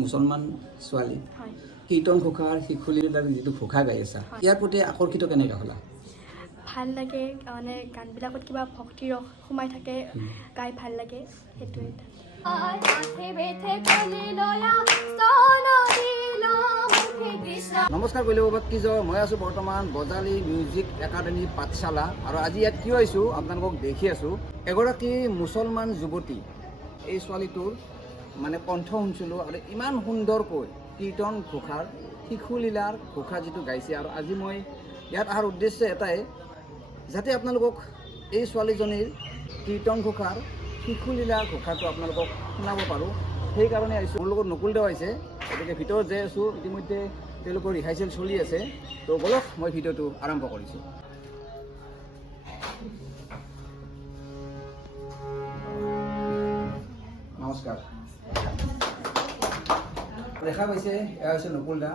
মুছলমান ছোৱালী কীৰ্তন ঘোষাৰ শিশুলীৰ দ্বাৰা যিটো ঘোষা গাই আছা ইয়াৰ প্ৰতি আকৰ্ষিত কেনেকৈ হ'লা? ভাল লাগে, মানে গানবিলাকত কিবা ভক্তি ৰস সোমাই থাকে, গাই ভাল লাগে, সেইটোৱে। নমস্কাৰ কৰিলোঁ কিজৰ মই আছোঁ বৰ্তমান বজালী মিউজিক একাডেমী পাঠশালা আৰু আজি ইয়াত কিয় আহিছোঁ আপোনালোকক দেখি আছোঁ। এগৰাকী মুছলমান যুৱতী, এই ছোৱালীটোৰ মানে কণ্ঠ শুনিছিলোঁ আৰু ইমান সুন্দৰকৈ কীৰ্তন ঘোষাৰ শিশুলীলাৰ ঘোষা যিটো গাইছে। আৰু আজি মই ইয়াত অহাৰ উদ্দেশ্য এটাই, যাতে আপোনালোকক এই ছোৱালীজনীৰ কীৰ্তন ঘোষাৰ শিশুলীলাৰ ঘোষাটো আপোনালোকক শুনাব পাৰোঁ, সেইকাৰণে আহিছোঁ। মোৰ লগত নকুল দেও আহিছে, গতিকে ভিতৰত যাই আছোঁ। ইতিমধ্যে তেওঁলোকৰ ৰিহাৰ্চেল চলি আছে, তো বলক মই ভিডিঅ'টো আৰম্ভ কৰিছোঁ। নমস্কাৰ। দেখা পাইছে এয়া হৈছে নকুল দা।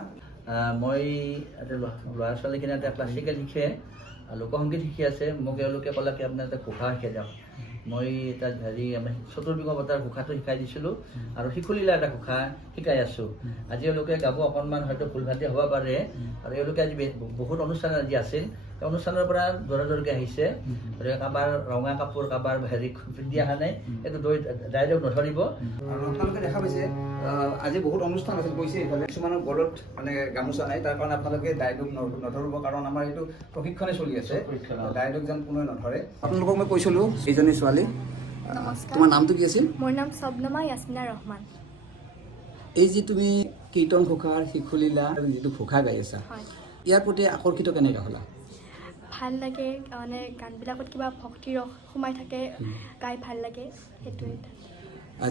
মই ল'ৰা ছোৱালীখিনি এটা ক্লাছিকেল শিকে, লোকসংগীত শিকি আছে। মোক এওঁলোকে ক'লে কি আপোনাৰ এটা ঘোষা শিকাই যাওক। মই তাত আমি চতুৰ্বিংশ বটাৰ ঘোষাটো শিকাই দিছিলোঁ আৰু শিশুলীলা এটা ঘোষা শিকাই আছোঁ। আজি এওঁলোকে গাব, অকণমান হয়তো ভুল ভ্ৰান্তি হ'ব পাৰে। আৰু এওঁলোকে আজি বহুত অনুষ্ঠান আজি আছিল, সেই অনুষ্ঠানৰ পৰা দৌৰা দৌৰকৈ আহিছে। কাৰোবাৰ ৰঙা কাপোৰ, কাৰোবাৰ পিন্ধি অহা নাই, এইটো ডাইৰেক্ট নধৰিব। আৰু আপোনালোকে দেখা পাইছে আজি বহুত অনুষ্ঠান আছিল, কৈছে এইফালে কিছুমানৰ গলত মানে গামোচা নাই, তাৰ কাৰণে আপোনালোকে ডাইলগ নধৰিব, কাৰণ আমাৰ এইটো প্ৰশিক্ষণে চলি আছে, ডাইলগ যেন কোনোৱে নধৰে। আপোনালোকক মই কৈছিলোঁ এইজনী ছোৱালী, তোমাৰ নামটো কি আছিল? মোৰ নাম শবনমা ইয়াসমিনা ৰহমান। এই যি তুমি কীৰ্তন ঘোষাৰ শিশুলীলা যিটো ঘোষা গাই আছা ইয়াৰ প্ৰতি আকৰ্ষিত কেনেকৈ হ'লা? ভাল লাগে, মানে গানবিলাকত কিবা ভক্তি ৰস সোমাই থাকে, গাই ভাল লাগে, সেইটোৱে।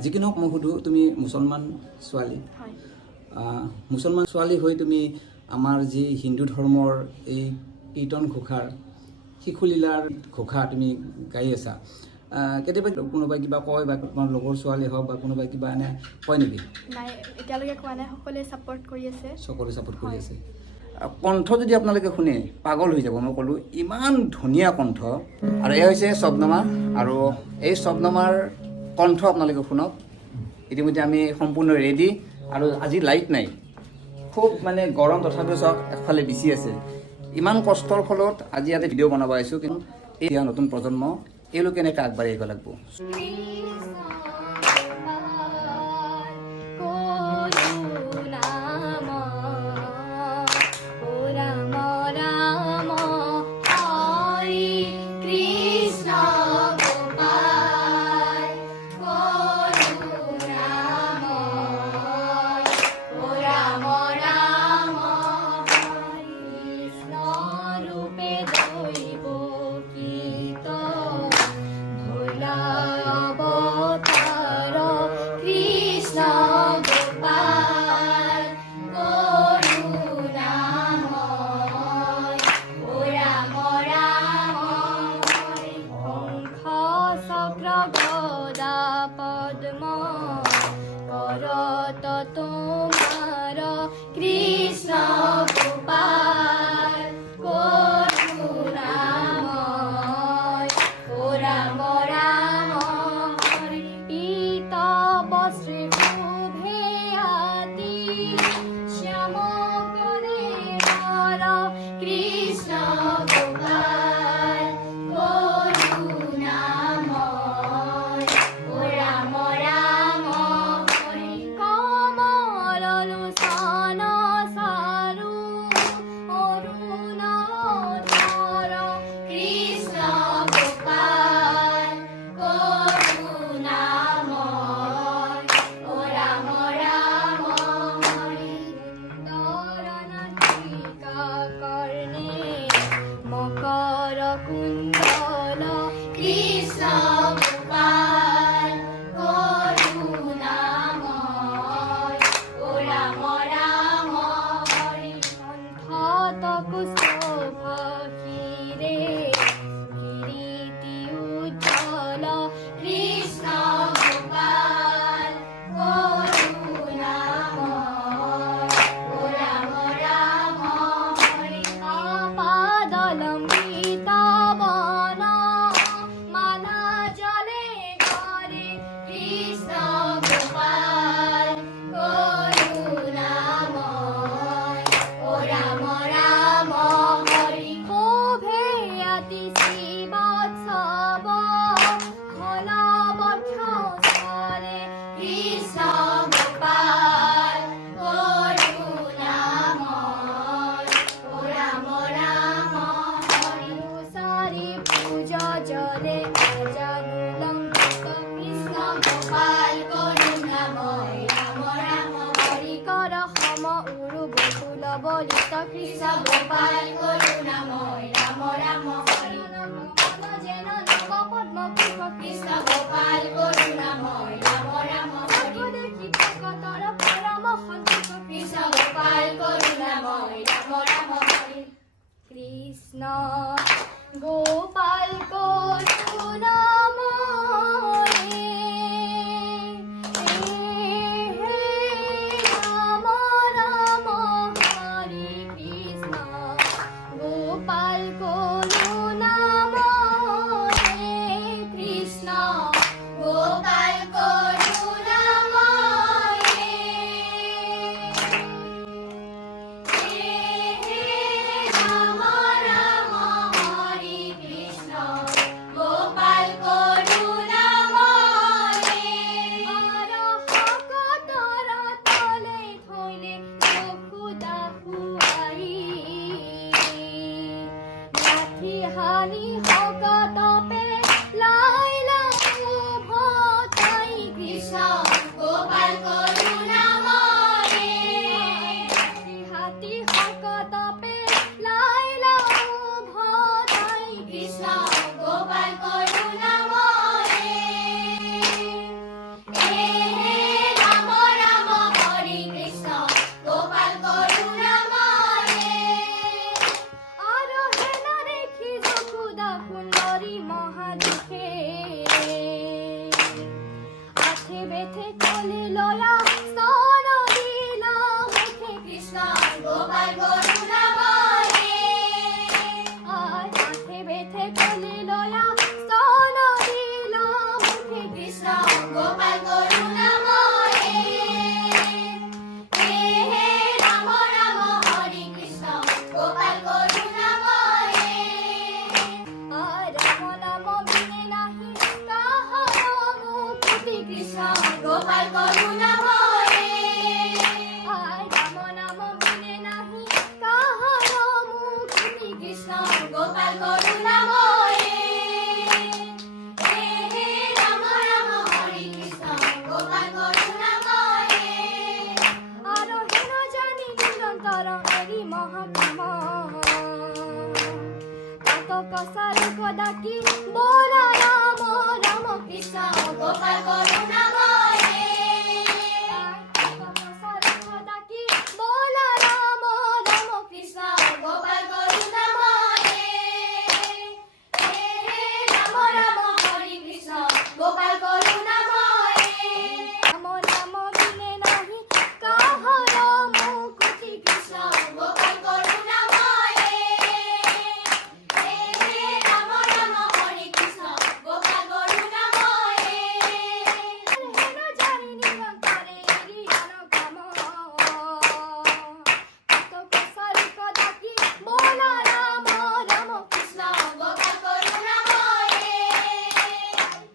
যি কি নহওক মই সুধোঁ, তুমি মুছলমান ছোৱালী, মুছলমান ছোৱালী হৈ তুমি আমাৰ যি হিন্দু ধৰ্মৰ এই কীৰ্তন ঘোষাৰ শিশুলীলাৰ ঘোষা তুমি গাই আছা, কেতিয়াবা কোনোবাই কিবা কয় বা তোমাৰ লগৰ ছোৱালী হওক বা কোনোবাই কিবা এনে কয় নেকি? নাই, এতিয়ালৈকে কোৱা নাই, সকলোৱে ছাপোৰ্ট কৰি আছে। সকলোৱে ছাপোৰ্ট কৰি আছে। কণ্ঠ যদি আপোনালোকে শুনে পাগল হৈ যাব। মই ক'লোঁ ইমান ধুনীয়া কণ্ঠ। আৰু এয়া হৈছে শবনমা, আৰু এই শবনমাৰ কণ্ঠ আপোনালোকে শুনক। ইতিমধ্যে আমি সম্পূৰ্ণ ৰেডি, আৰু আজি লাইট নাই, খুব মানে গৰম, তথাপিও চাওক একফালে বিচি আছে। ইমান কষ্টৰ ফলত আজি ইয়াতে ভিডিঅ' বনাব আহিছোঁ, কিন্তু এই নতুন প্ৰজন্ম এওঁলোকে এনেকৈ আগবাঢ়ি আহিব লাগিব। তোমার কৃষ্ণ গোপাল করুণাময়, ও রাম রাম হরে, পীতব শ্রী শুভে আতি শ্যাম করে হর কৃষ্ণ গোপাল করুণাময়, ও রাম রাম হরে, কমল লোচন সারু বলিত কৃষ্ণ গোপাল করুণাময় রাম রাম হরি যেন লোক পদ্ম পুষ্প কৃষ্ণ গোপাল করুণাময় রাম রাম হরি দেখি ভকতর পরম সন্তোষ কৃষ্ণ গোপাল করুণাময় রাম রাম হরি কৃষ্ণ গোপাল করুণাময় রাম রাম হরে কৃষ্ণ গোপাল করুণাময় কৃষ্ণ গোপাল করুণাময় রাম রাম হরে কৃষ্ণ গোপাল করুণাময় আর ভকতর তলে থইলে চক্ষুদা ফুয়ারি লাঠি হানি ভকত পে লাইলা ভতাই কৃষ্ণ গোপাল করুণাময় হাতি ভকত পে লাইলা ভতাই কৃষ্ণ গোপাল করুণাময় রাম রাম হরে কৃষ্ণ গোপাল করুণাময় আর হেন দেখি যকুদা সুন্দরী মহাদুখে আছে বেথে কলি লয়া স্তন দিলা মুখে কৃষ্ণ গোপাল করুণাময় আর আছে বেথে কলি লয়া স্তন দিলা মুখে কৃষ্ণ গোপাল করুণাময় রাম রাম হরে কৃষ্ণ গোপাল করুণাময় আর রাম নাম বিনে নাহি কাহার মুক্তি কৃষ্ণ গোপাল করুণাময় আর রাম নাম বিনে নাহি কাহার মুক্তি কৃষ্ণ গোপাল করুণাময় রাম রাম হরে কৃষ্ণ গোপাল করুণাময় আর হেন জানি নিরন্তর এরি মহাকাম কত কসার কদাকি বলা রাম রাম কৃষ্ণ গোপাল করুণাময় কত কসার কদাকি বলা রাম রাম কৃষ্ণ গোপাল করুণাময় রাম রাম হরে কৃষ্ণ গোপাল করুণাময় রাম নাম বিনে নাহি কাহার মুক্তি কৃষ্ণ গোপাল করুণাময় রাম রাম হরে কৃষ্ণ গোপাল করুণাময় হেন জানি নিরন্তরে এরি অনকাম কত কসার কদাকি বলা রাম রাম কৃষ্ণ গোপাল করুণাময়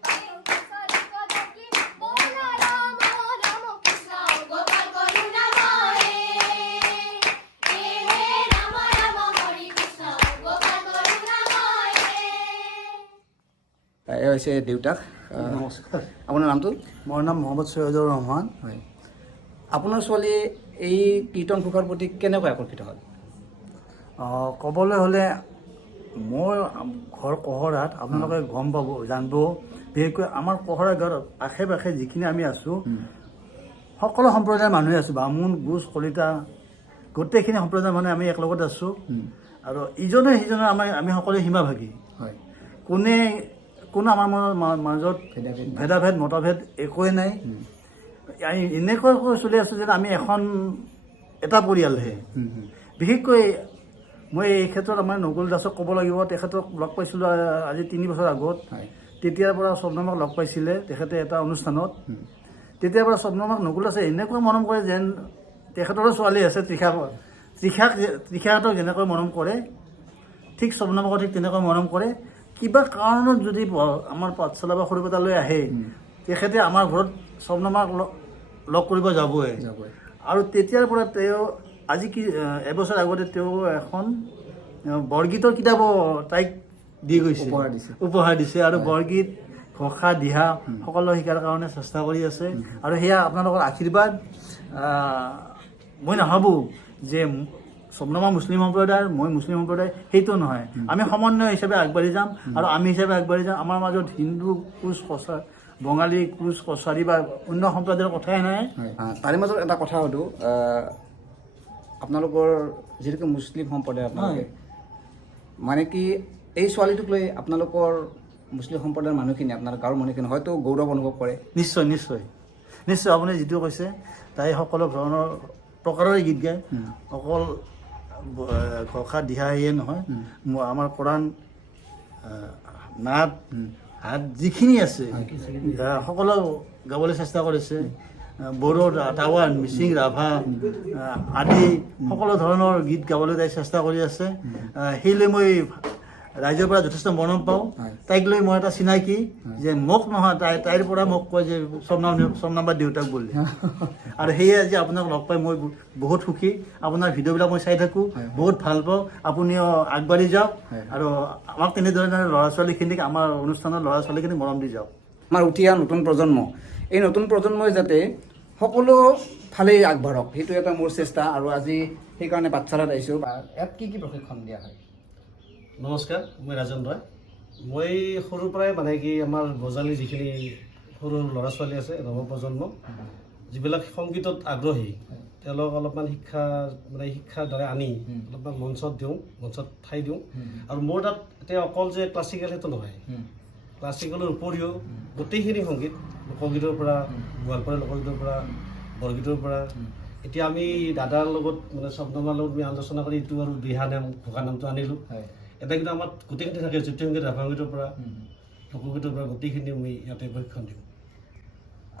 কত কসার কদাকি বলা রাম রাম কৃষ্ণ গোপাল করুণাময় রাম রাম হরে কৃষ্ণ গোপাল করুণাময় এই হৈছে দেউতাক নমস্কাৰ আপোনাৰ নামটো মোৰ নাম মহম্মদ চৈয়দুৰ ৰহমান হয় আপোনাৰ ছোৱালীয়ে এই কীৰ্তন ঘোষাৰ প্ৰতি কেনেকৈ আকৰ্ষিত হ'ল ক'বলৈ হ'লে মোৰ ঘৰ কহৰাত আপোনালোকে গম পাব জানিব বিশেষকৈ আমাৰ কহৰা গাঁৱৰ আশে পাশে যিখিনি আমি আছোঁ সকলো সম্প্ৰদায়ৰ মানুহে আছোঁ বামুণ গোঁচ কলিতা গোটেইখিনি সম্প্ৰদায়ৰ মানুহে আমি একেলগত আছোঁ আৰু ইজনে সিজনৰ আমি সকলোৱে সীমাভাগী হয় কোনো আমাৰ মাজত ভেদাভেদ নাই। ভেদাভেদ মতভেদ একোৱেই নাই এনেকৈ চলি আছোঁ যেন আমি এটা পৰিয়ালহে বিশেষকৈ মই এই ক্ষেত্ৰত আমাৰ নকুল দাসক ক'ব লাগিব তেখেতক লগ পাইছিলোঁ আজি 3 বছৰ আগত হয় তেতিয়াৰ পৰা স্বপ্নমাক লগ পাইছিলে তেখেতে এটা অনুষ্ঠানত তেতিয়াৰ পৰা স্বপ্নমাক নকুল দাসে এনেকৈ মৰম কৰে যেন তেখেতৰো ছোৱালী আছে তৃষাহঁতক যেনেকৈ মৰম কৰে ঠিক স্বপ্নমাকো ঠিক তেনেকৈ মৰম কৰে কিবা কাৰণত যদি আমাৰ পাঠশালা বা সৰুপেটালৈ আহে তেখেতে আমাৰ ঘৰত স্বপ্নমাক লগ কৰিব যাবই আৰু তেতিয়াৰ পৰা তেওঁ আজি কি এবছৰ আগতে তেওঁ এখন বৰগীতৰ কিতাপো তাইক দি গৈছে উপহাৰ দিছে আৰু বৰগীত ঘোষা দিহা সকলো শিকাৰ কাৰণে চেষ্টা কৰি আছে আৰু সেয়া আপোনালোকৰ আশীৰ্বাদ মই নাভাবোঁ যে স্বপ্নমা মুছলিম সম্প্ৰদায়ৰ মই মুছলিম সম্প্ৰদায় সেইটো নহয় আমি সমন্বয় হিচাপে আগবাঢ়ি যাম আৰু আমি হিচাপে আগবাঢ়ি যাম আমাৰ মাজত হিন্দু কোচ কছাৰী বঙালী কোচ কছাৰী বা অন্য সম্প্ৰদায়ৰ কথাই নাই তাৰে মাজত এটা কথা সুধোঁ আপোনালোকৰ যিহেতুকে মুছলিম সম্প্ৰদায় আপোনালোকে মানে কি এই ছোৱালীটোক লৈ আপোনালোকৰ মুছলিম সম্প্ৰদায়ৰ মানুহখিনি আপোনাৰ গাঁৱৰ মানুহখিনি হয়তো গৌৰৱ অনুভৱ কৰে নিশ্চয় নিশ্চয় নিশ্চয় আপুনি যিটো কৈছে তাই সকলো ধৰণৰ প্ৰকাৰৰে গীত গায় অকল ঘোষা দিহা সেয়ে নহয় আমাৰ কোৰাণ নাট হাত যিখিনি আছে সকলো গাবলৈ চেষ্টা কৰিছে বড়ো টাৱান মিচিং ৰাভা আদি সকলো ধৰণৰ গীত গাবলৈ তাই চেষ্টা কৰি আছে সেই লৈ মই ৰাইজৰ পৰা যথেষ্ট মৰম পাওঁ তাইক লৈ মই এটা চিনাকি যে মোক নহয় তাইৰ পৰা মোক কয় যে স্বপ্নমাৰ দেউতাক বুলি আৰু সেয়ে আজি আপোনাক লগ পাই মই বহুত সুখী আপোনাৰ ভিডিঅ'বিলাক মই চাই থাকোঁ বহুত ভাল পাওঁ আপুনিও আগবাঢ়ি যাওক আৰু আমাক তেনেধৰণে ল'ৰা ছোৱালীখিনিক আমাৰ অনুষ্ঠানৰ ল'ৰা ছোৱালীখিনিক মৰম দি যাওক আমাৰ উঠি অহা নতুন প্ৰজন্ম এই নতুন প্ৰজন্মই যাতে সকলো ফালেই আগবাঢ়ক সেইটো এটা মোৰ চেষ্টা আৰু আজি সেইকাৰণে পাঠশালাত আহিছোঁ ইয়াত কি কি প্ৰশিক্ষণ দিয়া হয় নমস্কাৰ মই ৰাজন ৰয় মই সৰুৰ পৰাই মানে কি আমাৰ বজালী যিখিনি সৰু ল'ৰা ছোৱালী আছে নৱপ্ৰজন্ম যিবিলাক সংগীতত আগ্ৰহী তেওঁলোকক অলপমান শিক্ষাৰ দ্বাৰা আনি অলপমান মঞ্চত দিওঁ মঞ্চত ঠাই দিওঁ আৰু মোৰ তাত এতিয়া অকল যে ক্লাছিকেল সেইটো নহয় ক্লাছিকেলৰ উপৰিও গোটেইখিনি সংগীত লোকগীতৰ পৰা গোৱালপাৰা লোকগীতৰ পৰা বৰগীতৰ পৰা এতিয়া আমি দাদাৰ লগত মানে স্বপ্নমাৰ লগত আমি আলোচনা কৰি এইটো আৰু দিহা নাম ঘোষা নামটো আনিলোঁ এটা কিন্তু আমাৰ গোটেইখিনি থাকে জ্যোতি সংগীত ৰাভা সংগীতৰ পৰা লোকগীতৰ পৰা গোটেইখিনি আমি ইয়াতে প্ৰশিক্ষণ দিওঁ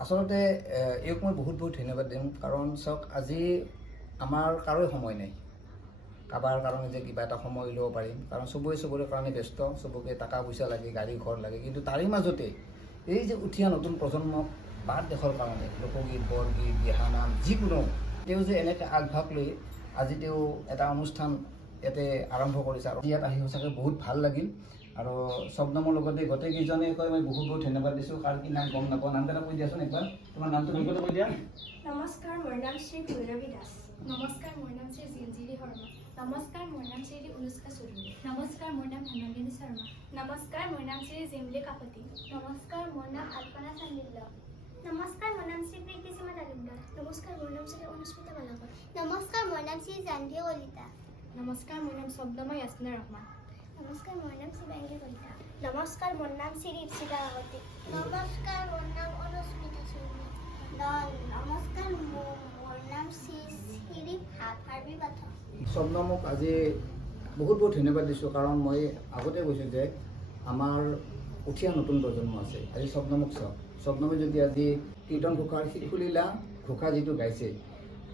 আচলতে এইক মই বহুত বহুত ধন্যবাদ দিম কাৰণ চাওক আজি আমাৰ কাৰোৱে সময় নাই কাৰোবাৰ কাৰণে যে কিবা এটা সময় ল'ব পাৰিম কাৰণ চবৰে কাৰণে ব্যস্ত চবকে টকা পইচা লাগে গাড়ী ঘৰ লাগে কিন্তু তাৰে মাজতে এই যে উঠি অহা নতুন প্ৰজন্মক বাট দেশৰ কাৰণে লোকগীত বৰগীত দিহানাম যিকোনো তেওঁ যে এনেকৈ আগভাগ লৈ আজি তেওঁ এটা অনুষ্ঠান ইয়াতে আৰম্ভ কৰিছে আৰু ইয়াত আহি সঁচাকৈ বহুত ভাল লাগিল আৰু স্বপ্নমৰ লগতে গোটেইকেইজনে কয় মই বহুত বহুত ধন্যবাদ দিছোঁ কাৰ কি নাম গম নাপাওঁ নামকেইটা কৈ দিয়াচোন একবাৰ তোমাৰ নামটো নামকেইটা কৈ দিয়া নমস্কাৰ মোৰ নাম শ্ৰী ভৈৰৱী দাস নমস্কাৰ মোৰ নাম শ্ৰী জিলজিলি শৰ্মা নমস্কাৰ মোৰ নাম শ্ৰী অনুষ্কা চৌধুৰী নমস্কাৰ মোৰ নাম হেমাংগিনী শৰ্মা নমস্কাৰ মোৰ নাম শ্ৰী জিমলি কাকতি নমস্কাৰ মোৰ নাম আলপনা চান্দিল্য নমস্কাৰ মোৰ নাম শ্ৰী প্ৰীতিসীমা তালুকদাৰ নমস্কাৰ মোৰ নাম শ্ৰী অনুস্মিতা বালাকৰ নমস্কাৰ মোৰ নাম শ্ৰী জানভী কলিতা নমস্কাৰ মোৰ নাম শব্দময় ইয়াসমিনা ৰহমান নমস্কাৰ মোৰ নাম শিৱাংগী কলিতা নমস্কাৰ মোৰ নাম শ্ৰী ঋষিতা কাকতি নমস্কাৰ মোৰ নাম অনুস্মিতা চৌধুৰী নমস্কাৰ মোৰ নাম শ্ৰী হাৰ্বি পাঠক স্বপ্নমক আজি বহুত বহুত ধন্যবাদ দিছোঁ কাৰণ মই আগতে কৈছোঁ যে আমাৰ উঠি অহা নতুন প্ৰজন্ম আছে আজি স্বপ্নমক চাওক স্বপ্নমে যদি আজি কীৰ্তন ঘোষাৰ শিশুলীলা ঘোষা যিটো গাইছে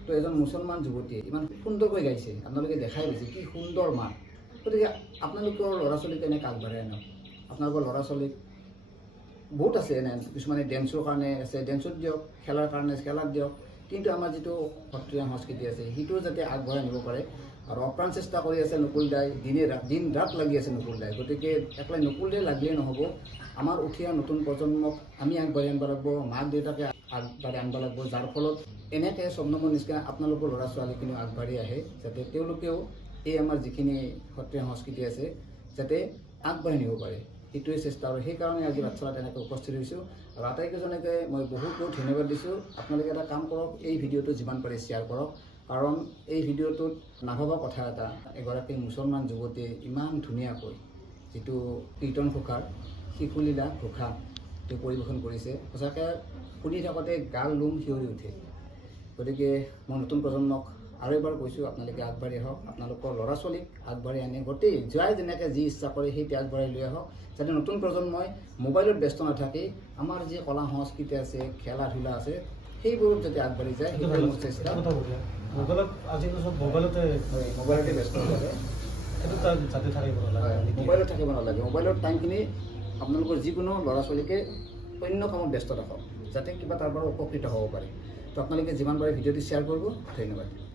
তো এজন মুছলমান যুৱতীয়ে ইমান সুন্দৰকৈ গাইছে আপোনালোকে দেখাই পাইছে কি সুন্দৰ মাত গতিকে আপোনালোকৰ ল'ৰা ছোৱালীক এনেকৈ আগবাঢ়াই আনক আপোনালোকৰ ল'ৰা ছোৱালীক বহুত আছে এনে কিছুমানে ডেন্সৰ কাৰণে আছে ডেন্সত দিয়ক খেলাৰ কাৰণে খেলাত দিয়ক কিন্তু আমাৰ যিটো সত্ৰীয়া সংস্কৃতি আছে সেইটো যাতে আগবঢ়াই নিব পাৰে আৰু অপ্ৰাণ চেষ্টা কৰি আছে নকুল দাই দিন ৰাত লাগি আছে নকুল দাই গতিকে একলাই নকুল দাই লাগিলেই নহ'ব আমাৰ উঠি অহা নতুন প্ৰজন্মক আমি আগবাঢ়ি আনিব লাগিব মাক দেউতাকে আগবাঢ়ি আনিব লাগিব যাৰ ফলত এনেকৈ স্বপ্নমৰ নিচিনা আপোনালোকৰ ল'ৰা ছোৱালীখিনিও আগবাঢ়ি আহে যাতে তেওঁলোকেও এই আমাৰ যিখিনি সত্ৰীয়া সংস্কৃতি আছে যাতে আগবাঢ়ি নিব পাৰে সেইটোৱে চেষ্টা আৰু সেইকাৰণে আজি পাঠশালাত এনেকৈ উপস্থিত হৈছোঁ আৰু আটাইকেইজনকে মই বহুত বহুত ধন্যবাদ দিছোঁ আপোনালোকে এটা কাম কৰক এই ভিডিঅ'টো যিমান পাৰে শ্বেয়াৰ কৰক কাৰণ এই ভিডিঅ'টোত নাভবা কথা এটা এগৰাকী মুছলমান যুৱতীয়ে ইমান ধুনীয়াকৈ যিটো কীৰ্তন ঘোষাৰ শিশুলীলা ঘোষা তেওঁ পৰিৱেশন কৰিছে সঁচাকৈ শুনি থাকোঁতে গাল লোম শিয়ৰি উঠে গতিকে মই নতুন প্ৰজন্মক আৰু এবাৰ কৈছোঁ আপোনালোকে আগবাঢ়ি আহক আপোনালোকৰ ল'ৰা ছোৱালীক আগবাঢ়ি আনে গোটেই যাই যেনেকৈ যি ইচ্ছা কৰে সেইটো আগবাঢ়ি লৈ আহক যাতে নতুন প্ৰজন্মই মোবাইলত ব্যস্ত নাথাকি আমাৰ যি কলা সংস্কৃতি আছে খেলা ধূলা আছে সেইবোৰত যাতে আগবাঢ়ি যায় সেইটোৱে মোৰ চেষ্টা মোবাইলত আজিকালি চব মোবাইলতে ব্যস্ত হৈ থাকে সেইটো যাতে থাকিব নালাগে মোবাইলত থাকিব নালাগে মোবাইলৰ টাইমখিনি আপোনালোকৰ যিকোনো ল'ৰা ছোৱালীকে অন্য কামত ব্যস্ত ৰাখক যাতে কিবা তাৰ পৰা উপকৃত হ'ব পাৰে তো আপোনালোকে যিমান পাৰে ভিডিঅ'টো শ্বেয়াৰ কৰিব ধন্যবাদ